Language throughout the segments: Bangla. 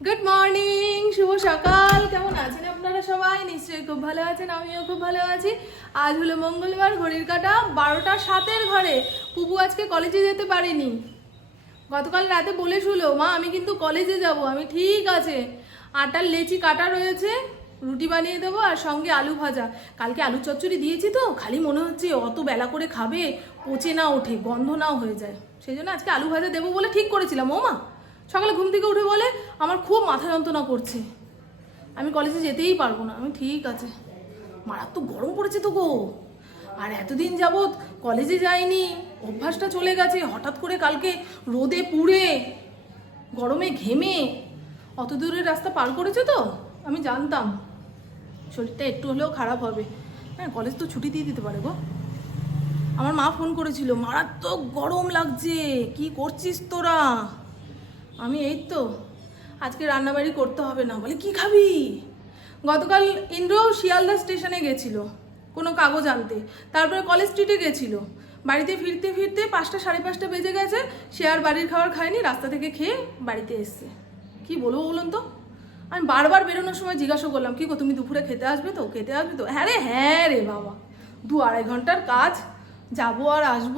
গুড মর্নিং শুভ সকাল। কেমন আছেন আপনারা সবাই? নিশ্চয়ই খুব ভালো আছেন, আমিও খুব ভালো আছি। আজ হলো মঙ্গলবার, ঘড়ির কাটা বারোটা সাতের ঘরে। পুপু আজকে কলেজে যেতে পারেনি। গতকাল রাতে বলে শুলো, মা, আমি কিন্তু কলেজে যাব, আমি ঠিক আছে। আটার লেচি কাটা রয়েছে, রুটি বানিয়ে দেবো আর সঙ্গে আলু ভাজা। কালকে আলু চচ্চড়ি দিয়েছি তো, খালি মনে হচ্ছে অত বেলা করে খাবে, পচে না ওঠে, গন্ধ নাও হয়ে যায়। সেই জন্য আজকে আলু ভাজা দেবো বলে ঠিক করেছিলাম, ও মা। সকালে ঘুম থেকে উঠে বলে, আমার খুব মাথা যন্ত্রণা করছে। আমি কলেজে যেতেই পারব না। আমি ঠিক আছে। মারাত্মক গরম পড়েছে তো গো। আর এতদিন যাবৎ কলেজে যাইনি, অভ্যাসটা চলে গেছে, হঠাৎ করে কালকে রোদে পুড়ে, গরমে ঘেমে। অত দূরের রাস্তা পার করেছে তো, আমি জানতাম। শরীরটা একটু হলেও খারাপ হবে। হ্যাঁ কলেজ তো ছুটি দিয়ে দিতে পারে গো। আমার মা ফোন করেছিল, মারাত্মক গরম লাগছে, কি করছিস তোরা? আমি এই তো, আজকে রান্নাবাড়ি করতে হবে না, বলে কি খাবি? গতকাল ইন্দ্র শিয়ালদা স্টেশনে গেছিল, কোনো কাগজ আনতে। তারপরে কলেজ স্ট্রিটে গেছিল। বাড়িতে ফিরতে ফিরতে পাঁচটা সাড়ে পাঁচটা বেজে গেছে, সে আর বাড়ির খাবার খায়নি, রাস্তা থেকে খেয়ে বাড়িতে এসছে। কি বলব বলুন তো? আমি বারবার বেরোনোর সময় জিজ্ঞাসা করলাম, কি গো, তুমি দুপুরে খেতে আসবে তো? খেতে আসবে তো? হ্যাঁ রে হ্যাঁ রে বাবা, দু আড়াই ঘণ্টার কাজ, যাব আর আসব।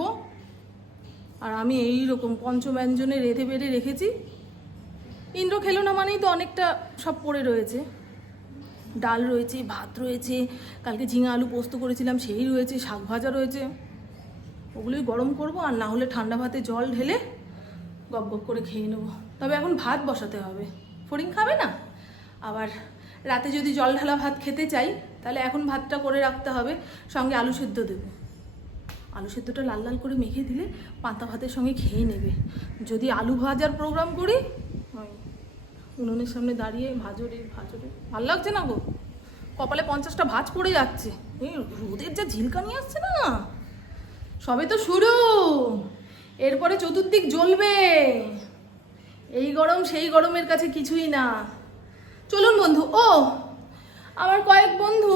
আর আমি এই রকম পঞ্চব্যঞ্জনে রেঁধে বেড়ে রেখেছি। ইন্দ্র খেলো না মানেই তো অনেকটা সব পড়ে রয়েছে। ডাল রয়েছে, ভাত রয়েছে, কালকে ঝিঙা আলু পোস্ত করেছিলাম, সেই রয়েছে, শাক ভাজা রয়েছে। ওগুলোই গরম করব আর না হলে ঠান্ডা ভাতে জল ঢেলে গপ গপ করে খেয়ে নেব। তবে এখন ভাত বসাতে হবে। ফড়িং খাবে না? আবার রাতে যদি জল ঢালা ভাত খেতে চাই, তাহলে এখন ভাতটা করে রাখতে হবে, সঙ্গে আলু সেদ্ধ দেবো। আলু সেদ্ধটা লাল লাল করে মেখে দিলে পাতা ভাতের সঙ্গে খেয়ে নেবে। যদি আলু ভাজার প্রোগ্রাম করি উনুনের সামনে দাঁড়িয়ে ভাজরে ভাজরে। ভালো লাগছে না গো? কপালে পঞ্চাশটা ভাজ পড়ে যাচ্ছে। রোদের যা ঝিলকানি আসছে না? সবে তো শুরু। এরপরে চতুর্দিক জ্বলবে। এই গরম, সেই গরমের কাছে কিছুই না। চলুন বন্ধু, ও, আমার কয়েক বন্ধু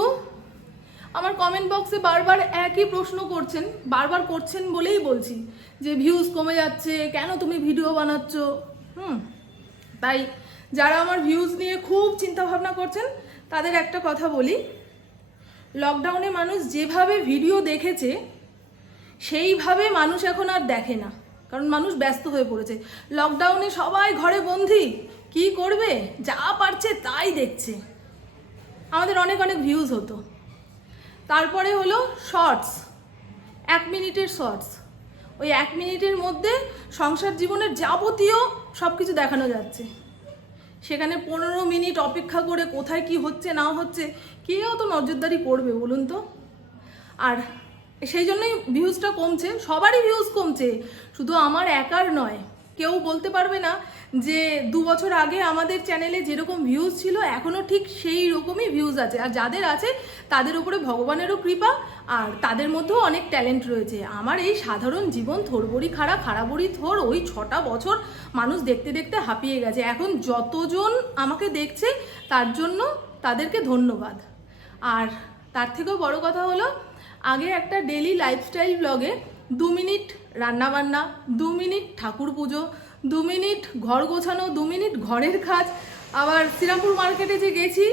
আমার কমেন্ট বক্সে বারবার একই প্রশ্ন করছেন, বারবার করছেন বলেই বলছি যে ভিউজ কমে যাচ্ছে, কেন তুমি ভিডিও বানাচ্ছ? হুম, তাই যারা আমার ভিউজ নিয়ে খুব চিন্তা ভাবনা করছেন, তাদের একটা কথা বলি। লকডাউনে মানুষ যেভাবে ভিডিও দেখেছে, সেইভাবে মানুষ এখন আর দেখে না। কারণ মানুষ ব্যস্ত হয়ে পড়েছে। লকডাউনে সবাই ঘরে বন্দি, কি করবে? যা পারছে তাই দেখছে। আমাদের অনেক অনেক ভিউজ হতো। তারপরে হলো শর্টস। এক মিনিটের শর্টস। ওই এক মিনিটের মধ্যে সংসার জীবনের যাবতীয় সব কিছু দেখানো যাচ্ছে। সেখানে পনেরো মিনিট অপেক্ষা করে কোথায় কি হচ্ছে, না হচ্ছে কেউ তো নজরদারি করবে বলুন তো? আর সেই জন্যই ভিউজটা কমছে, সবারই ভিউজ কমছে। শুধু আমার একার নয় কেউ বলতে পারবে না যে দু বছর আগে আমাদের চ্যানেলে যেরকম ভিউজ ছিল এখনও ঠিক সেই রকমই ভিউজ আছে। আর যাদের আছে, তাদের উপরে ভগবানেরও কৃপা, আর তাদের মধ্যেও অনেক ট্যালেন্ট রয়েছে। আমার এই সাধারণ জীবন থোরবড়ি খাড়া, খাড়াবড়ি থোর, ওই ছটা বছর মানুষ দেখতে দেখতে হাঁপিয়ে গেছে। এখন যতজন আমাকে দেখছে, তার জন্য তাদেরকে ধন্যবাদ। আর তার থেকেও বড় কথা হলো, আগে একটা ডেলি লাইফস্টাইল ব্লগে দু মিনিট রান্নাবান্না, দু মিনিট ঠাকুর পুজো, দু মিনিট ঘর গোছানো, দু মিনিট ঘরের কাজ। আবার শ্রীরামপুর মার্কেটে যে গেছি,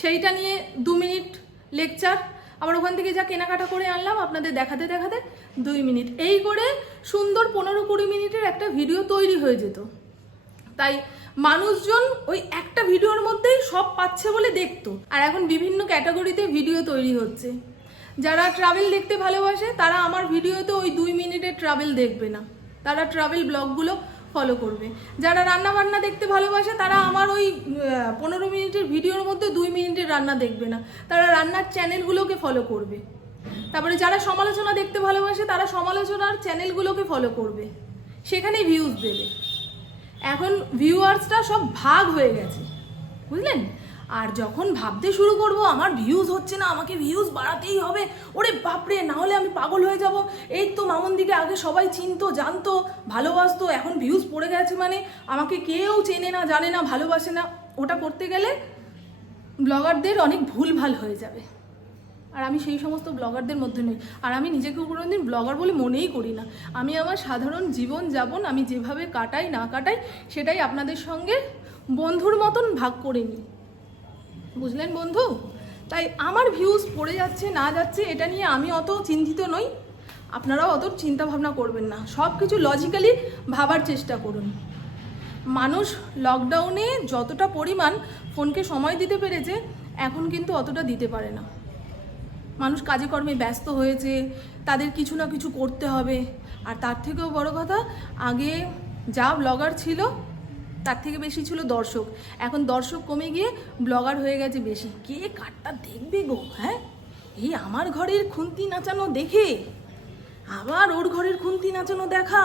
সেইটা নিয়ে দু মিনিট লেকচার। আবার ওখান থেকে যা কেনাকাটা করে আনলাম, আপনাদের দেখাতে দেখাতে দুই মিনিট। এই করে সুন্দর পনেরো কুড়ি মিনিটের একটা ভিডিও তৈরি হয়ে যেত। তাই মানুষজন ওই একটা ভিডিওর মধ্যেই সব পাচ্ছে বলে দেখতো। আর এখন বিভিন্ন ক্যাটাগরিতে ভিডিও তৈরি হচ্ছে। যারা ট্রাভেল দেখতে ভালোবাসে, তারা আমার ভিডিওতে ওই দুই মিনিটের ট্রাভেল দেখবে না। তারা ট্রাভেল ব্লগগুলো ফলো করবে। যারা রান্না বান্না দেখতে ভালোবাসে, তারা আমার ওই পনেরো মিনিটের ভিডিওর মধ্যে দুই মিনিটের রান্না দেখবে না। তারা রান্নার চ্যানেলগুলোকে ফলো করবে। তারপরে যারা সমালোচনা দেখতে ভালোবাসে, তারা সমালোচনার চ্যানেলগুলোকে ফলো করবে। সেখানেই ভিউজ দেবে। এখন ভিউয়ার্সটা সব ভাগ হয়ে গেছে। বুঝলেন? আর যখন ভাবতে শুরু করব, আমার ভিউজ হচ্ছে না, আমাকে ভিউজ বাড়াতেই হবে। ওরে বাপরে, না হলে আমি পাগল হয়ে যাব। এই তো মামন দিকে আগে সবাই চিনতো, জানতো, ভালোবাসতো, এখন ভিউজ পড়ে গেছে মানে আমাকে কেউ চেনে না, জানে না, ভালোবাসে না। ওটা করতে গেলে ব্লগারদের অনেক ভুল ভালো হয়ে যাবে। আর আমি সেই সমস্ত ব্লগারদের মধ্যে নই। আর আমি নিজেকে কোনোদিন ব্লগার বলে মনেই করি না। আমি আমার সাধারণ জীবন যাপন আমি যেভাবে কাটাই, না কাটাই, সেটাই আপনাদের সঙ্গে বন্ধুর মতন ভাগ করে নিই। বুঝলেন বন্ধু? তাই আমার ভিউজ পড়ে যাচ্ছে, না যাচ্ছে, এটা নিয়ে আমি অত চিন্তিত নই। আপনারাও অত চিন্তা ভাবনা করবেন না। সব কিছু লজিক্যালি ভাবার চেষ্টা করুন। মানুষ লকডাউনে যতটা পরিমাণ ফোনকে সময় দিতে পেরেছে, এখন কিন্তু অতটা দিতে পারে না। মানুষ কাজে কর্মে ব্যস্ত হয়েছে, তাদের কিছু না কিছু করতে হবে। আর তার থেকেও বড় কথা, আগে যা ব্লগার ছিল তার থেকে বেশি ছিল দর্শক। এখন দর্শক কমে গিয়ে ব্লগার হয়ে গেছে বেশি। কে কারটা দেখবে গো হ্যাঁ? এই আমার ঘরের খুন্তি নাচানো দেখে? আবার ওর ঘরের খুন্তি নাচানো দেখা?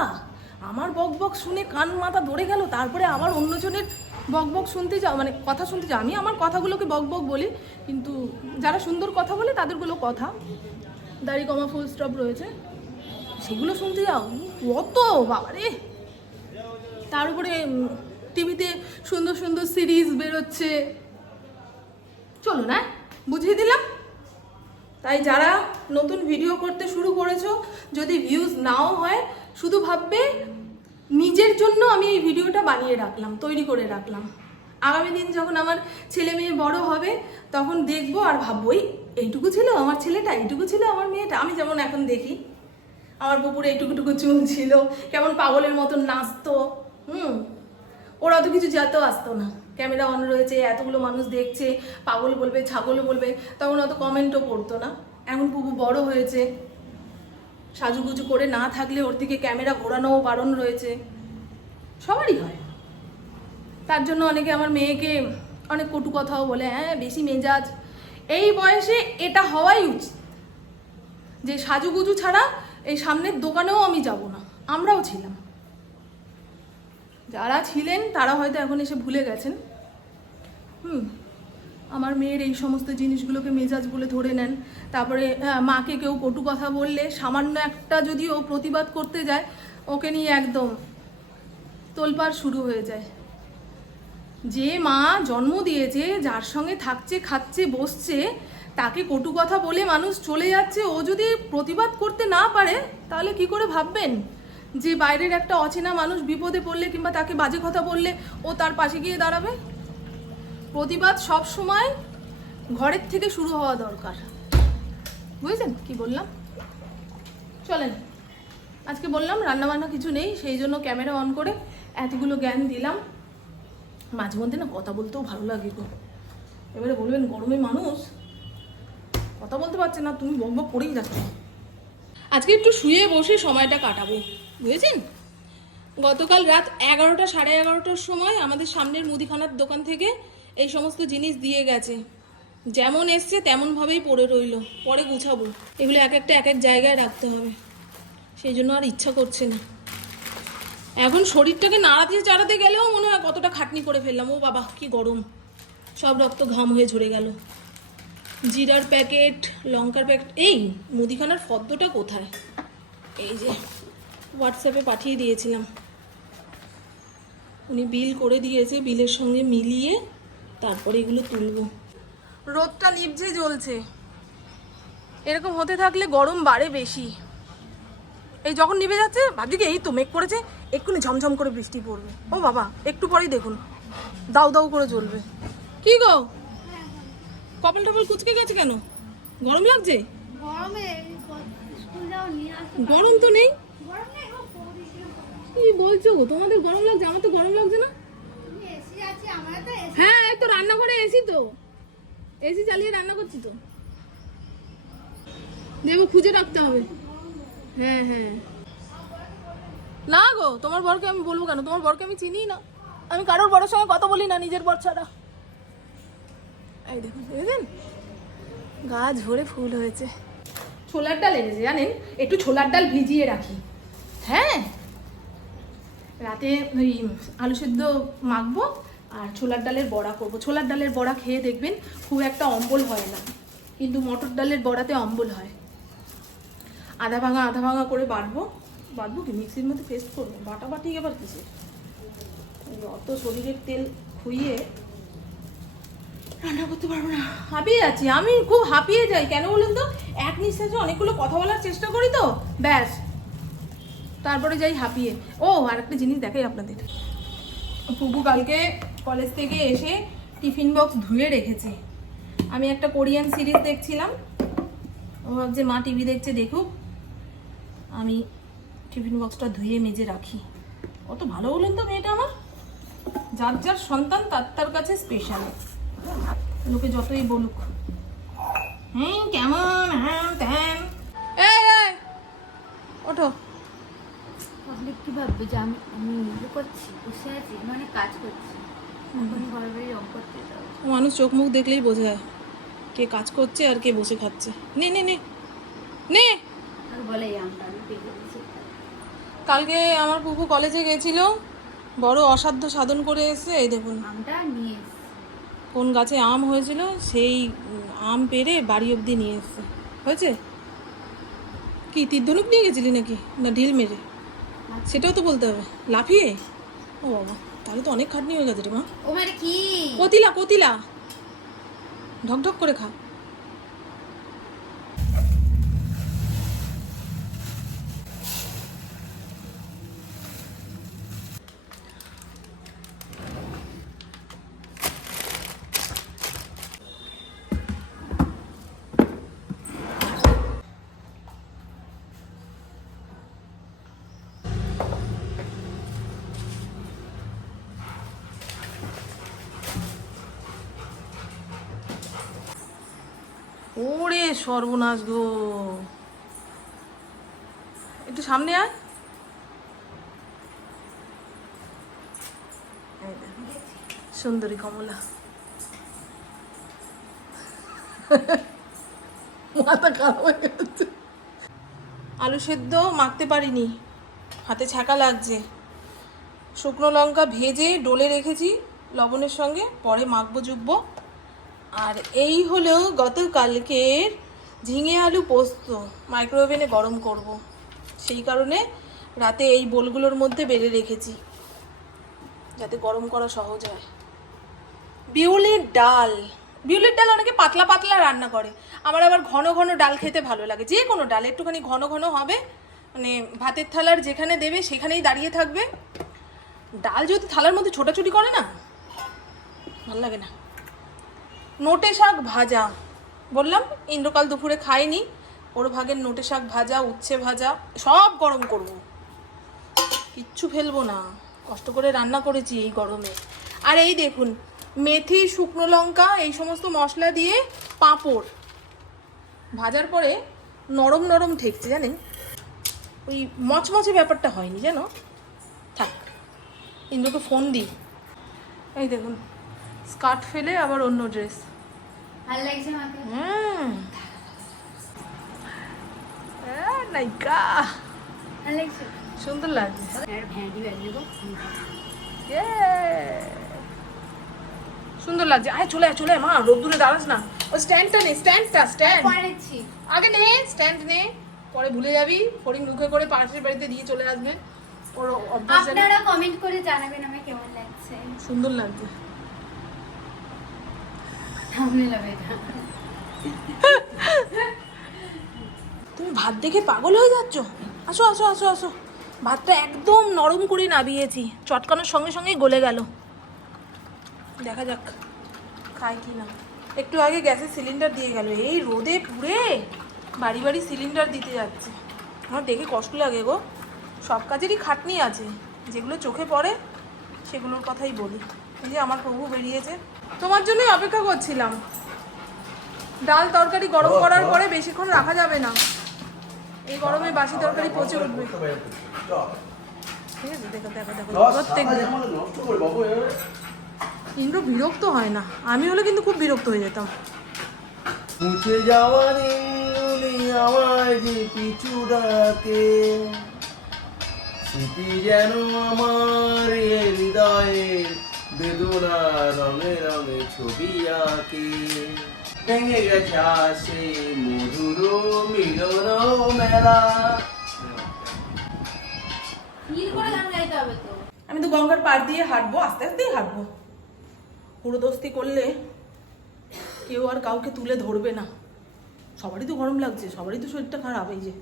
আমার বক বক শুনে কান মাথা ধরে গেল, তারপরে আবার অন্যজনের বক বক শুনতে যাও মানে কথা শুনতে যাও। আমি আমার কথাগুলোকে বক বক বলি, কিন্তু যারা সুন্দর কথা বলে তাদেরগুলো কথা। দাড়ি কমা ফুল স্টপ রয়েছে। সেগুলো শুনতে যাও। কত, বাবারে! তার উপরে টিভিতে সুন্দর সুন্দর সিরিজ বেরোচ্ছে। চলো না বুঝিয়ে দিলাম। তাই যারা নতুন ভিডিও করতে শুরু করেছ যদি ভিউজ নাও হয় শুধু ভাববে নিজের জন্য আমি এই ভিডিওটা বানিয়ে রাখলাম তৈরি করে রাখলাম। আগামী দিন যখন আমার ছেলে মেয়ে বড় হবে তখন দেখব আর ভাববো "এই, এইটুকু ছিল আমার ছেলেটা এইটুকু ছিল আমার মেয়েটা আমি যেমন এখন দেখি। আমার পুকুরে এইটুকুটুকু চুল ছিল কেমন পাগলের মতন নাচতো হুম। ওরা তো কিছু যেতেও আসতো না। ক্যামেরা অন রয়েছে, এতগুলো মানুষ দেখছে, পাগল বলবে, ছাগল বলবে, তখন অত কমেন্টও পড়তো না। এখন পুকু বড় হয়েছে। সাজুগুজু করে না থাকলে ওর দিকে ক্যামেরা ঘোরানোও বারণ রয়েছে। সবারই হয়। তার জন্য অনেকে আমার মেয়েকে অনেক কটু কথাও বলে হ্যাঁ বেশি মেজাজ। এই বয়সে এটা হওয়াই উচিত। যে সাজুগুজু ছাড়া এই সামনের দোকানেও আমি যাব না। আমরাও ছিলাম। যারা ছিলেন, তারা হয়তো এখন এসে ভুলে গেছেন। হুম, আমার মেয়ের এই সমস্ত জিনিসগুলোকে মেজাজ বলে ধরে নেন। তারপরে মাকে কেউ কটু কথা বললে, সামান্য একটা যদি ও প্রতিবাদ করতে যায়, ওকে নিয়ে একদম তোলপাড় শুরু হয়ে যায়। যে মা জন্ম দিয়েছে, যার সঙ্গে থাকছে, খাচ্ছে, বসছে, তাকে কটু কথা বলে মানুষ চলে যাচ্ছে, ও যদি প্রতিবাদ করতে না পারে, তাহলে কি করে ভাববেন? যে বাইরের একটা অচেনা মানুষ বিপদে পড়লে কিংবা তাকে বাজে কথা বললে ও তার পাশে গিয়ে দাঁড়াবে? প্রতিবাদ সব সময় ঘরের থেকে শুরু হওয়া দরকার। বুঝেছেন কি বললাম? চলেন। আজকে বললাম রান্নাবান্না কিছু নেই, সেই জন্য ক্যামেরা অন করে এতগুলো জ্ঞান দিলাম। মাঝে মধ্যে না কথা বলতেও ভালো লাগে গো। এবারে বলবেন গরমে মানুষ কথা বলতে পারছে না, তুমি বক বক করেই যাচ্ছ। আজকে একটু শুয়ে বসে সময়টা কাটাবো। বুঝেছেন? গতকাল রাত এগারোটা, সাড়ে এগারোটার সময় আমাদের সামনের মুদিখানার দোকান থেকে এই সমস্ত জিনিস দিয়ে গেছে। যেমন এসছে, তেমনভাবেই পড়ে রইল। পরে গুছাবো। এগুলো এক একটা এক এক জায়গায় রাখতে হবে। সেই জন্য আর ইচ্ছা করছে না। এখন শরীরটাকে নাড়াতে, চাড়াতে গেলেও মনে হয় কতটা খাটনি করে ফেললাম। ও বাবা, কি গরম। সব রক্ত ঘাম হয়ে ঝরে গেল। জিরার প্যাকেট, লঙ্কার প্যাকেট, এই মুদিখানার ফদ্দটা কোথায়? এই যে। হোয়াটসঅ্যাপে পাঠিয়ে দিয়েছিলাম। উনি বিল করে দিয়েছে বিলের সঙ্গে মিলিয়ে তারপরে এগুলো তুলবো। রোদটা নিভছে জ্বলছে। এরকম হতে থাকলে গরম বাড়ে বেশি। এই যখন নিভে যাচ্ছে ভাবছি এই তো মেঘ করেছে এক্ষুনি ঝমঝম করে বৃষ্টি পড়বে। ও বাবা একটু পরেই দেখুন। দাউ দাউ করে জ্বলবে। কি গো? কপাল টপাল কুচকে গেছে কেন? গরম লাগছে? গরমে স্কুল যাওনি গরম তো নেই। কি বলছো গো? তোমাদের গরম লাগছে আমার তো গরম লাগছে না। হ্যাঁ এই তো রান্নাঘরে এসি তো। এসি চালিয়ে রান্না করছি তো। দেবো খুঁজে রাখতে হবে। হ্যাঁ হ্যাঁ। না গো তোমার বরকে আমি বলব কেন? তোমার বরকে আমি চিনি না। আমি কারোর বরের সঙ্গে কথা বলি না নিজের বর ছাড়া। এই দেখুন দেখেছেন? গা ঝরে ফুল হয়েছে। ছোলার ডাল এনেছে জানেন? একটু ছোলার ডাল ভিজিয়ে রাখি। হ্যাঁ? রাতে ওই আলু সেদ্ধ মাখবো আর ছোলার ডালের বড়া করব। ছোলার ডালের বড়া খেয়ে দেখবেন খুব একটা অম্বল হয় না, কিন্তু মটর ডালের বড়াতে অম্বল হয়। আধা ভাঙা আধা ভাঙা করে বাটবো বাটবো কি? মিক্সির মধ্যে পেস্ট করব? বাটা বাটি এবার কিসের? অত শরীরের তেল খুইয়ে রান্না করতে পারব না। হাঁপিয়ে যাচ্ছি আমি খুব হাঁপিয়ে যাই। কেন বলুন তো? এক নিঃশ্বাসে অনেকগুলো কথা বলার চেষ্টা করি তো। ব্যাস। তারপরে যাই হাঁপিয়ে। ও আর একটা জিনিস দেখাই আপনাদের। পুপু কালকে কলেজ থেকে এসে টিফিন বক্স ধুয়ে রেখেছে। আমি একটা কোরিয়ান সিরিজ দেখছিলাম। ও ভাবছে, মা টিভি দেখছে, দেখুক। আমি টিফিন বক্সটা ধুয়ে মেজে রাখি। অত ভালো বলুন তো মেয়েটা আমার। যার যার সন্তান, তার তার কাছে স্পেশাল লোকে যতই বলুক। হ্যাঁ কেমন? পাবলিক কি ভাববে যে আমি আমি ইয়ে করছি বসে আছি আমি অনেক কাজ করছি। এখন ঘরে বাড়ি রং করতে যাব। মানুষ চোখ মুখ দেখলেই বোঝা যায় কে কাজ করছে আর কে বসে খাচ্ছে। নে নে নে নে। বলে আমটা আমি কালকে আমার পুপু কলেজে গেছিল বড় অসাধ্য সাধন করে এসে এই দেখুন। আমটা নিয়ে কোন গাছে আম হয়েছিল সেই আম পেরে বাড়ি অবধি নিয়ে এসছে। হয়েছে? কি তীর ধনুক নিয়ে গেছিলি নাকি? না ঢিল মেরে? সেটাও তো বলতে হবে। লাফিয়ে? ও বাবা তাহলে তো অনেক খাটনি হয়ে গেছে রে মা। ও মানে কি? কতিলা কতিলা। ঢক করে খা ওরে সর্বনাশ গো। একটু সামনে আয়। সুন্দরী কমলা। আলু সেদ্ধ মাখতে পারিনি। হাতে ছ্যাঁকা লাগছে। শুকনো লঙ্কা ভেজে ডলে রেখেছি লবণের সঙ্গে, পরে মাখবো জুকবো আর এই হলো গতকালকের ঝিঙে আলু পোস্ত মাইক্রোওভেনে গরম করব। সেই কারণে রাতে এই বোলগুলোর মধ্যে বেড়ে রেখেছি, যাতে গরম করা সহজ হয়। বিউলির ডাল বিউলির ডাল অনেকে পাতলা পাতলা রান্না করে। আমার আবার ঘন ঘন ডাল খেতে ভালো লাগে, যে কোনো ডাল, একটুখানি ঘন ঘন হবে। মানে ভাতের থালার যেখানে দেবে সেখানেই দাঁড়িয়ে থাকবে। ডাল যদি থালার মধ্যে ছোটাছুটি করে না, ভালো লাগে না। নোটে শাক ভাজা বললাম, ইন্দ্রকাল দুপুরে খাইনি। ওর ভাগের নোটে শাক ভাজা, উচ্ছে ভাজা, সব গরম করব। কিচ্ছু ফেলব না। কষ্ট করে রান্না করেছি এই গরমে। আর এই দেখুন, মেথি, শুকনো লঙ্কা, এই সমস্ত মশলা দিয়ে পাঁপড়। ভাজার পরে নরম নরম ঠেকছে, জানেন? ওই মচমচে ব্যাপারটা হয়নি, যেন? থাক, ইন্দ্রকে ফোন দিই। এই দেখুন, স্কার্ট ফেলে আবার অন্য ড্রেস ভালো লাগছে আমাকে হুম নাইকা ভালো লাগছে সুন্দর লাগছে আর ভ্যান্ডি ব্যাগ নেব সুন্দর লাগছে আয় চলে আয় চলে মা রোদ্দুরে দাঁড়াস না ও স্ট্যান্ডটা নে স্ট্যান্ডটা স্ট্যান্ড আগে নে স্ট্যান্ড নে পরে ভুলে যাবি ফড়িং লুকে করে পাশের বাড়িতে দিয়ে চলে আসবেন আপনারা কমেন্ট করে জানাবেন আমার কেমন লাগছে সুন্দর লাগছে তুমি ভাত দেখে পাগল হয়ে যাচ্ছ? আসো আসো আসো আসো। ভাতটা একদম নরম করে নাবিয়েছি। চটকানোর সঙ্গে সঙ্গেই গলে গেল। দেখা যাক খায় কি না। একটু আগে গ্যাসের সিলিন্ডার দিয়ে গেল। এই রোদে পুড়ে বাড়ি বাড়ি সিলিন্ডার দিতে যাচ্ছে। আমার দেখে কষ্ট লাগে গো। সব কাজেরই খাটনি আছে। যেগুলো চোখে পড়ে, সেগুলোর কথাই বলি। এই যে আমার প্রভু বেরিয়েছে। তোমার জন্যই অপেক্ষা করছিলাম। ডাল তরকারি গরম করার পরে বেশিক্ষণ রাখা যাবে না। এই গরমে বাসি তরকারি পচে উঠবে। ঠিক আছে দেখো দেখো দেখো প্রত্যেক দিন। নষ্ট করে বাবু ইন্দ্র বিরক্ত হয় না। আমি হলে কিন্তু খুব বিরক্ত হয়ে যেতাম। মুছে যাওয়া দিনগুলি আমায় যে পিছু ডাকে। স্মৃতি যেন আমার এ হৃদয়ে বেদনা রঙে রঙে ছবি আঁকে। ভেঙে গেছে আসে মধুর মিলন মেলা। নীল করে গান গাইতে হবে তো। আমি তো গঙ্গার পাড় দিয়ে হাঁটবো আস্তে আস্তেই হাঁটবো। হুড়োদস্তি করলে কেউ আর কাউকে তুলে ধরবে না। সবারই তো গরম লাগছে সবারই তো শরীরটা খারাপ এই যে।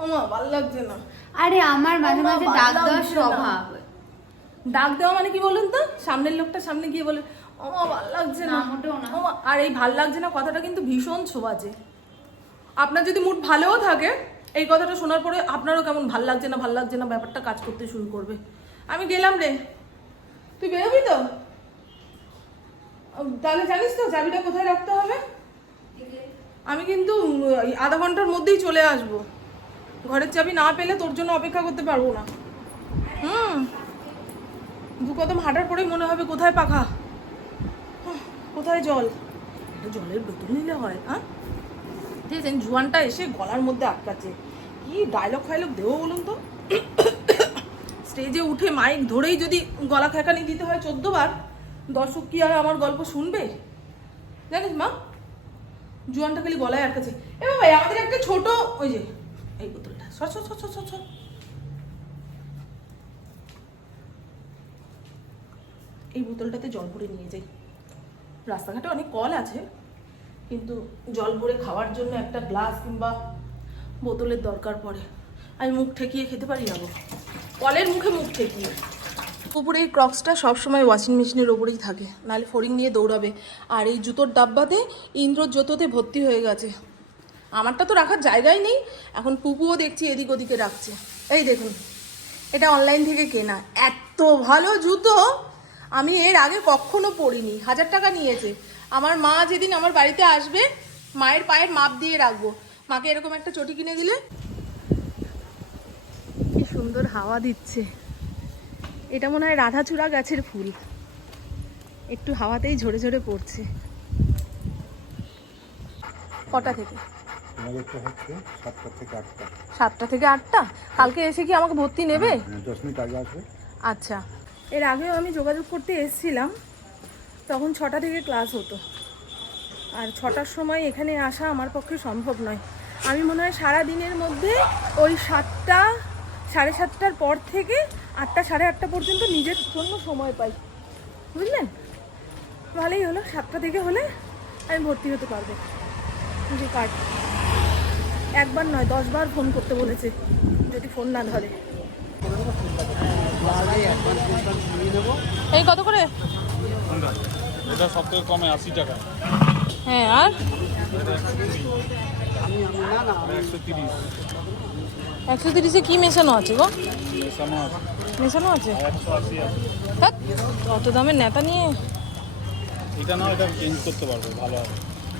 ও মা ভালো লাগছে না। আরে আমার মাঝে মাঝে ডাক দেওয়ার স্বভাব। ডাক দেওয়া মানে কি বলুন তো? সামনের লোকটা সামনে গিয়ে বলে ও ভালো লাগছে না। না, মোটেও না। ও আর এই ভালো লাগছে না কথাটা কিন্তু ভীষণ ছোবাচে আপনার যদি মুড ভালোও থাকে এই কথাটা শোনার পরে আপনারও কেমন ভালো লাগছে না ভালো লাগছে না ব্যাপারটা কাজ করতে শুরু করবে। আমি গেলাম রে। তুই বেরোবি তো? তাহলে জানিস তো চাবিটা কোথায় রাখতে হবে? আমি কিন্তু আধা ঘণ্টার মধ্যেই চলে আসব। ঘরের চাবি না পেলে তোর জন্য অপেক্ষা করতে পারব না। হুম। দু কদম হাঁটার পরেই মনে হবে কোথায় পাখা? কোথায় জল? একটা জলের বোতল নিলে হয় হ্যাঁ ঠিক আছে জুয়ানটা এসে গলার মধ্যে আটকাচ্ছে। কি ডায়লগ ফাইলগ দেবো বলুন তো? স্টেজে উঠে মাইক ধরেই যদি গলা খেকানি দিতে হয় চোদ্দ বার, দর্শক কি আর আমার গল্প শুনবে? জানিস মা, জুয়ানটা খালি গলায় আটকাচ্ছে। এ ভাই আমাদের একটা ছোট ওই যে, এই বোতলটা সর সর সর সর সর। এই বোতলটাতে জল ভরে নিয়ে যাই। রাস্তাঘাটে অনেক কল আছে, কিন্তু জল ভরে খাওয়ার জন্য একটা গ্লাস কিংবা বোতলের দরকার পড়ে। আমি মুখ ঠেকিয়ে খেতে পারি না কলের মুখে মুখ ঠেকিয়ে। উপরে এই ক্রক্সটা সবসময় ওয়াশিং মেশিনের ওপরেই থাকে, নাহলে ফোরিং নিয়ে দৌড়াবে। আর এই জুতোর ডাব্বাতে ইন্দ্র জুতোতে ভর্তি হয়ে গেছে। আমারটা তো রাখার জায়গাই নেই, এখন পুপুও দেখছি এদিক ওদিকে রাখছে। এই দেখুন, এটা অনলাইন থেকে কেনা। এত ভালো জুতো! আমি এর আগে কখনো পড়িনি। হাজার টাকা নিয়েছে। আমার মা যেদিন আমার বাড়িতে আসবে মায়ের পায়ের মাপ দিয়ে রাখব। মাকে এরকম একটা চটি কিনে দিলে? কি সুন্দর হাওয়া দিচ্ছে। এটা মনে হয় রাধাচূড়া গাছের ফুল। একটু হাওয়াতেই ঝরে ঝরে পড়ছে। কটা থেকে? সাতটা থেকে আটটা। কালকে এসে কি আমাকে ভর্তি নেবে? হ্যাঁ, দশ মিনিট আগে আসবে। আচ্ছা। এর আগেও আমি যোগাযোগ করতে এসেছিলাম, তখন ছটা থেকে ক্লাস হতো। আর ছটার সময় এখানে আসা আমার পক্ষে সম্ভব নয়। আমি মনে হয় সারা দিনের মধ্যে ওই সাতটা, সাড়ে সাতটার পর থেকে আটটা, সাড়ে আটটা পর্যন্ত নিজের জন্য সময় পাই। বুঝলেন? ভালোই হলো, সাতটা থেকে হলে আমি ভর্তি হতে পারব। যে কার্ড একবার নয়, দশবার ফোন করতে বলেছে, যদি ফোন না ধরে। এই কত করে? এটা সব থেকে কমে আশি টাকা। হ্যাঁ আর? একশো তিরিশে। কি মেশানো আছে গো? মেশানো আছে। অত দামের নেতা নিয়ে। এটা না এটা চেঞ্জ করতে পারবে ভালো হবে।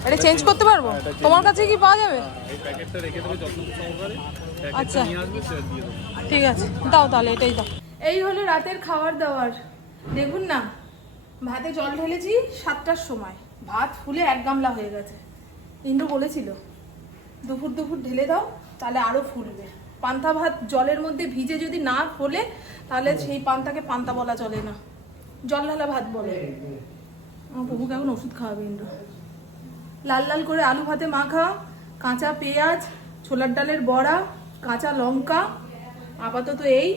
এটা চেঞ্জ করতে পারব? তোমার কাছে কি পাওয়া যাবে? এই প্যাকেটটা রেখে দেবে যত্ন সহকারে। আচ্ছা। ঠিক আছে দাও তাহলে এটাই দাও। এই হলো রাতের খাবার দাবার দেখুন না, ভাতে জল ঢেলেছি সাতটার সময়। ভাত ফুলে এক গামলা হয়ে গেছে। ইন্দ্র বলেছিল, দুপুর দুপুর ঢেলে দাও, তাহলে আরও ফুলবে। পান্তা ভাত জলের মধ্যে ভিজে যদি না ফোলে, তাহলে সেই পান্তাকে পান্তা বলা চলে না। জল ঢালা ভাত বলে। আমার প্রভু কেমন ওষুধ খাওয়াবে ইন্দ্র লাল লাল করে আলু ভাতে মাখা, কাঁচা পেঁয়াজ, ছোলার ডালের বড়া, কাঁচা লঙ্কা, আপাতত এই,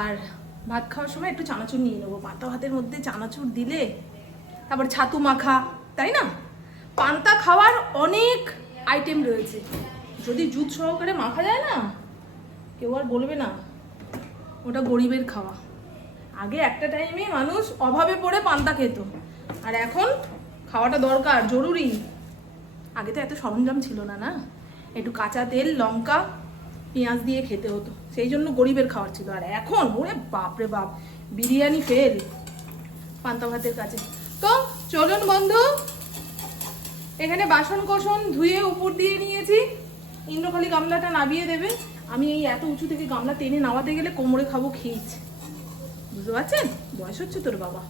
আর ভাত খাওয়ার সময় একটু চানাচুর নিয়ে নেব। পান্তা ভাতের মধ্যে চানাচুর দিলে, তারপর ছাতু মাখা, তাই না? পান্তা খাওয়ার অনেক আইটেম রয়েছে। যদি জুত সহকারে মাখা যায় না, কেউ আর বলবে না, ওটা গরিবের খাওয়া। আগে একটা টাইমে মানুষ অভাবে পড়ে পান্তা খেত। আর এখন খাওয়াটা দরকার, জরুরি। আগে তো এত সরঞ্জাম ছিল না না? একটু কাঁচা তেল, লঙ্কা পেঁয়াজ দিয়ে খেতে হতো। সেই জন্য গরিবের খাবার ছিল। আর এখন, ওরে বাপরে বাপ, বিরিয়ানি ফেল পান্তা ভাতের কাছে। তো চলুন বন্ধু, এখানে বাসন কোসন ধুয়ে উপর দিয়ে নিয়েছি। ইন্দ্রখালি গামলাটা নামিয়ে দেবে। আমি এই এত উঁচু থেকে গামলা টেনে নামাতে গেলে কোমরে খাব খেয়েছি। বুঝতে পারছেন? বয়স হচ্ছে তোর বাবা।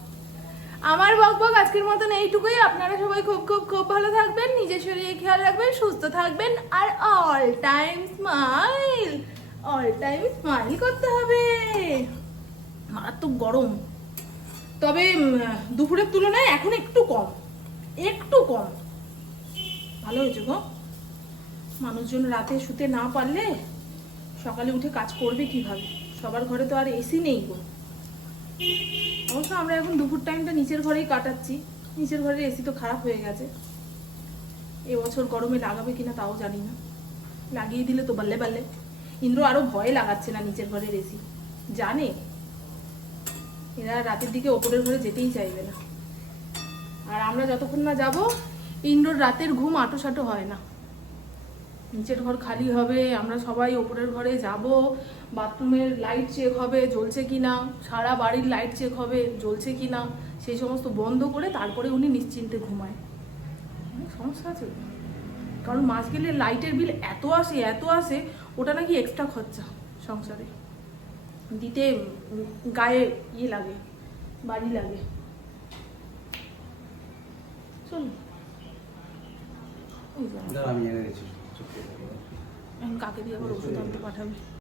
আমার বকবক আজকের মতন এইটুকুই। আপনারা সবাই খুব খুব খুব ভালো থাকবেন, নিজের শরীরে খেয়াল রাখবেন, সুস্থ থাকবেন, আর all time smile all time smile করতে হবে। মারাত্মক গরম। তবে দুপুরের তুলনায় এখন একটু কম একটু কম। ভালো হয়েছে গো। মানুষজন রাতে শুতে না পারলে সকালে উঠে কাজ করবে কীভাবে? সবার ঘরে তো আর এসি নেই গো। অবশ্য আমরা এখন দুপুর টাইমটা নিচের ঘরেই কাটাচ্ছি। নিচের ঘরের এসি তো খারাপ হয়ে গেছে। এবছর গরমে লাগাবে কিনা তাও জানি না। লাগিয়ে দিলে তো বাল্লে বাল্লে। ইন্দ্র আরও ভয় লাগাচ্ছে না নিচের ঘরের এসি জানে? এরা রাতের দিকে ওপরের ঘরে যেতেই চাইবে না। আর আমরা যতক্ষণ না যাব ইন্ডোর রাতের ঘুম আটো সাটো হয় না। নিচের ঘর খালি হবে, আমরা সবাই ওপরের ঘরে যাব, বাথরুমের লাইট চেক হবে, জ্বলছে কি না সারা বাড়ির লাইট চেক হবে, জ্বলছে কি না সেই সমস্ত বন্ধ করে তারপরে উনি নিশ্চিন্তে ঘুমায়। সমস্যা আছে। কারণ মাস গেলে লাইটের বিল এত আসে এত আসে, ওটা নাকি এক্সট্রা খরচা সংসারে। দিতে গায়ে ইয়ে লাগে, বাড়ি লাগে। চলুন। আমি এনে এখন কাকে দিয়ে আবার ওষুধ আনতে পাঠাবে?